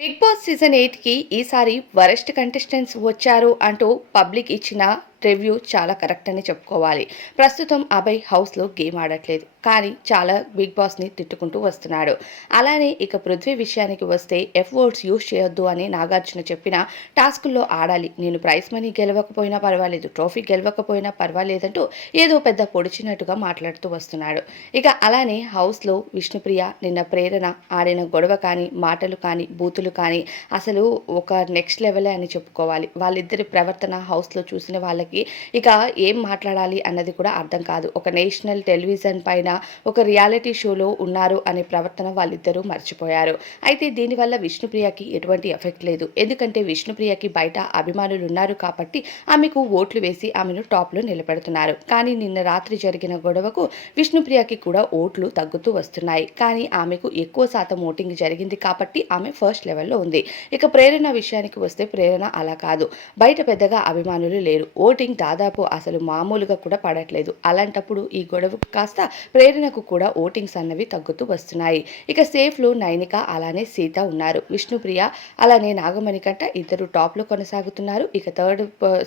Big boss season 8కి ఈసారి worst contestants వచ్చారు అంటూ పబ్లిక్ ఇచ్చిన రివ్యూ చాలా కరెక్ట్ అని చెప్పుకోవాలి. ప్రస్తుతం అభయ్ హౌస్‌లో గేమ్ ఆడట్లేదు. కానీ చాలా బిగ్ బాస్‌ని తిట్టుకుంటూ వస్తున్నాడు. అలానే ఇక పృథ్వీ విషయానికి వస్తే ఎఫ్ వర్డ్స్ యూజ్ చేయొద్దు అని నాగార్జున చెప్పిన టాస్కుల్లో ఆడాలి. నేను ప్రైజ్ మనీ గెలవకపోయినా పర్వాలేదు, ట్రోఫీ గెలవకపోయినా పర్వాలేదంటూ ఏదో పెద్ద పొడిచినట్టుగా మాట్లాడుతూ వస్తున్నాడు. ఇక అలానే హౌస్‌లో విష్ణుప్రియ, నిన్న ప్రేరణ ఆడిన గొడవ కానీ, మాటలు కానీ, బూతులు కానీ అసలు ఒక నెక్స్ట్ లెవెలే అని చెప్పుకోవాలి. వాళ్ళిద్దరి ప్రవర్తన హౌస్‌లో చూసిన వాళ్ళకి ఇక ఏం మాట్లాడాలి అన్నది కూడా అర్థం కాదు. ఒక నేషనల్ టెలివిజన్ పైన ఒక రియాలిటీ షోలో ఉన్నారు అనే ప్రవర్తన వాళ్ళిద్దరూ మర్చిపోయారు. అయితే దీనివల్ల విష్ణుప్రియకి ఎటువంటి ఎఫెక్ట్ లేదు. ఎందుకంటే విష్ణుప్రియకి బయట అభిమానులున్నారు కాబట్టి ఆమెకు ఓట్లు వేసి ఆమెను టాప్‌లో నిలబెడుతున్నారు. కానీ నిన్న రాత్రి జరిగిన గొడవకు విష్ణుప్రియకి కూడా ఓట్లు తగ్గుతూ వస్తున్నాయి. కానీ ఆమెకు ఎక్కువ శాతం ఓటింగ్ జరిగింది కాబట్టి ఆమె ఫస్ట్ లెవెల్‌లో ఉంది. ఇక ప్రేరణ విషయానికి వస్తే ప్రేరణ అలా కాదు. బయట పెద్దగా అభిమానులు లేరు. ఓటింగ్ దాదాపు అసలు మామూలుగా కూడా పడట్లేదు. అలాంటప్పుడు ఈ గొడవకు కాస్త ప్రేరణకు కూడా ఓటింగ్స్ అన్నవి తగ్గుతూ వస్తున్నాయి. ఇక సేఫ్‌లో నైనిక అలానే సీత ఉన్నారు. విష్ణుప్రియ అలానే నాగమణి కంట ఇద్దరు టాప్‌లో కొనసాగుతున్నారు. ఇక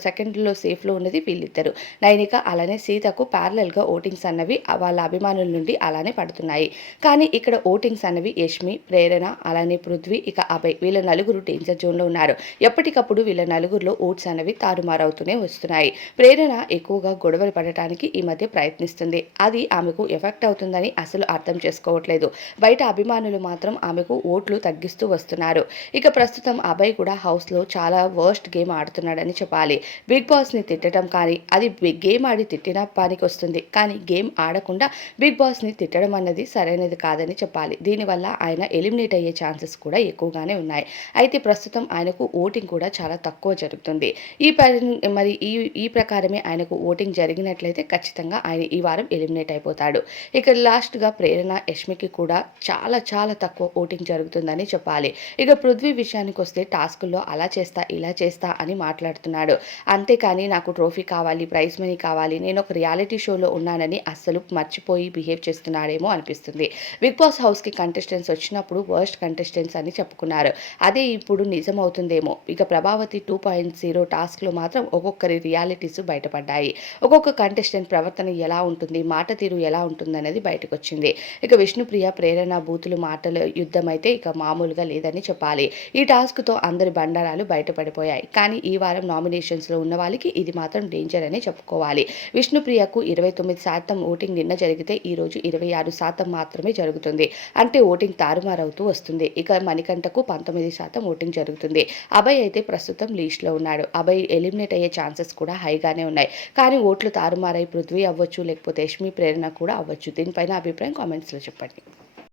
సెకండ్‌లో సేఫ్‌లో ఉన్నది వీళ్ళిద్దరు. నైనిక అలానే సీతకు ప్యారలల్‌గా ఓటింగ్స్ అన్నవి వాళ్ళ అభిమానుల నుండి అలానే పడుతున్నాయి. కానీ ఇక్కడ ఓటింగ్స్ అన్నవి యష్మి, ప్రేరణ అలానే పృథ్వీ, ఇక అభయ్ వీళ్ళ నలుగురు డేంజర్ జోన్‌లో ఉన్నారు. ఎప్పటికప్పుడు వీళ్ళ నలుగురిలో ఓట్స్ అనేవి తారుమారవుతూనే వస్తున్నాయి. ప్రేరణ ఎక్కువగా గొడవలు పడటానికి ఈ మధ్య ప్రయత్నిస్తుంది. అది ఆమెకు ఎఫెక్ట్ అవుతుందని అసలు అర్థం చేసుకోవట్లేదు. బయట అభిమానులు మాత్రం ఆమెకు ఓట్లు తగ్గిస్తూ వస్తున్నారు. ఇక ప్రస్తుతం అభయ్ కూడా హౌస్‌లో చాలా వర్స్ట్ గేమ్ ఆడుతున్నాడని చెప్పాలి. బిగ్ బాస్‌ని తిట్టడం కానీ, అది గేమ్ ఆడి తిట్టిన పనికొస్తుంది. కానీ గేమ్ ఆడకుండా బిగ్ బాస్‌ని తిట్టడం అన్నది సరైనది కాదని చెప్పాలి. దీనివల్ల ఆయన ఎలిమినేట్ అయ్యే ఛాన్సెస్ కూడా ఎక్కువగానే ఉన్నాయి. అయితే ప్రస్తుతం ఆయనకు ఓటింగ్ కూడా చాలా తక్కువ జరుగుతుంది. ఈ పరి మరి ఈ ప్రకారమే ఆయనకు ఓటింగ్ జరిగినట్లయితే ఖచ్చితంగా ఆయన ఈ వారం ఎలిమినేట్ అయిపోతాడు. ఇక లాస్ట్‌గా ప్రేరణ, యష్మికి కూడా చాలా చాలా తక్కువ ఓటింగ్ జరుగుతుందని చెప్పాలి. ఇక పృథ్వీ విషయానికొస్తే టాస్కుల్లో అలా చేస్తా, ఇలా చేస్తా అని మాట్లాడుతున్నాడు. అంతేకాని నాకు ట్రోఫీ కావాలి, ప్రైజ్ మనీ కావాలి, నేను ఒక రియాలిటీ షోలో ఉన్నానని అస్సలు మర్చిపోయి బిహేవ్ చేస్తున్నాడేమో అనిపిస్తుంది. బిగ్ బాస్ హౌస్‌కి కంటెస్టెంట్స్ వచ్చినప్పుడు వర్స్ట్ కంటెస్టెంట్స్ అని చెప్పుకున్నారు. అదే ఇప్పుడు నిజమవుతుందేమో. ఇక ప్రభావతి 2.0 టాస్క్‌లో మాత్రం ఒక్కొక్కరి రియాలిటీస్ బయటపడ్డాయి. ఒక్కొక్క కంటెస్టెంట్ ప్రవర్తన ఎలా ఉంటుంది, మాట తీరు ఎలా ఉంటుందనేది బయటకొచ్చింది. ఇక విష్ణుప్రియ, ప్రేరణ బూతులు మాటల యుద్ధం అయితే ఇక మామూలుగా లేదని చెప్పాలి. ఈ టాస్క్‌తో అందరి బండారాలు బయటపడిపోయాయి. కానీ ఈ వారం నామినేషన్స్‌లో ఉన్న వాళ్ళకి ఇది మాత్రం డేంజర్ అనే చెప్పుకోవాలి. విష్ణుప్రియకు 29% ఓటింగ్ నిన్న జరిగితే ఈరోజు 26% మాత్రమే జరుగుతుంది. అంటే ఓటింగ్ తారుమారవుతూ వస్తుంది. ఇక మణికంఠకు 19% ఓటింగ్ జరుగుతుంది. అభయ్ అయితే ప్రస్తుతం లీస్ట్‌లో ఉన్నాడు. అభయ్ ఎలిమినేట్ అయ్యే ఛాన్సెస్ కూడా హైగానే ఉన్నాయి. కానీ ఓట్లు తారుమారై పృథ్వీ అవ్వచ్చు, లేకపోతే యష్మి, ప్రేరణ కూడా అవ్వచ్చు. దీనిపైన అభిప్రాయం కామెంట్స్‌లో చెప్పండి.